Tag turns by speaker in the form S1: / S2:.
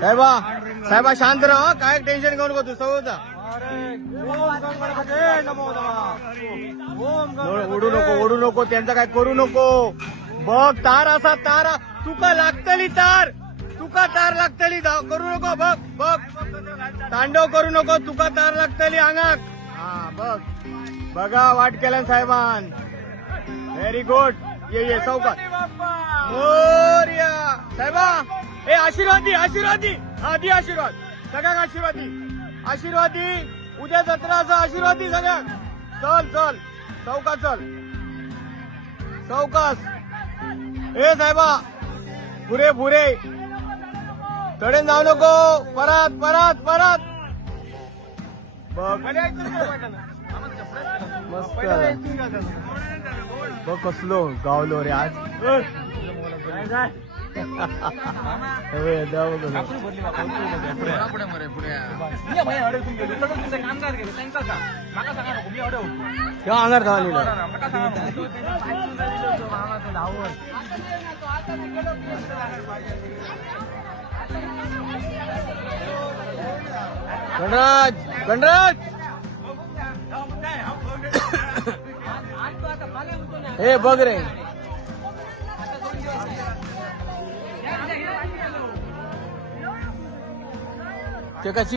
S1: साहेबा साहेबा शांत राहा काय टेन्शन घेऊन नको तू सवता ओढू नको ओढू नको त्यांचं काय करू नको. बघ तार असा तार तुका लागतली तार. तुका तार लागतली करू नको बघ बघ. तांडव करू नको तुका तार लागतली आंगाक हा बघ. बघा वाट केल्या साहेबान. व्हेरी गुड ये ये चौकात आशीर्वादी आशीर्वादी. आधी आशीर्वाद सगळ्याक आशीर्वादी. आशीर्वादी उद्या जत्राचा आशीर्वादी सगळ्याक चल चल चौका चल. चौकास हे साहेबा पुरे पुरे तडेन जाऊ नको. परत परत परत. बघ. मस्त. बघ कसलो गावलो रे आज. हे जाऊ बघ. केव्हा अंगार धावली गणराज गणराज हे बघ रे Yo casi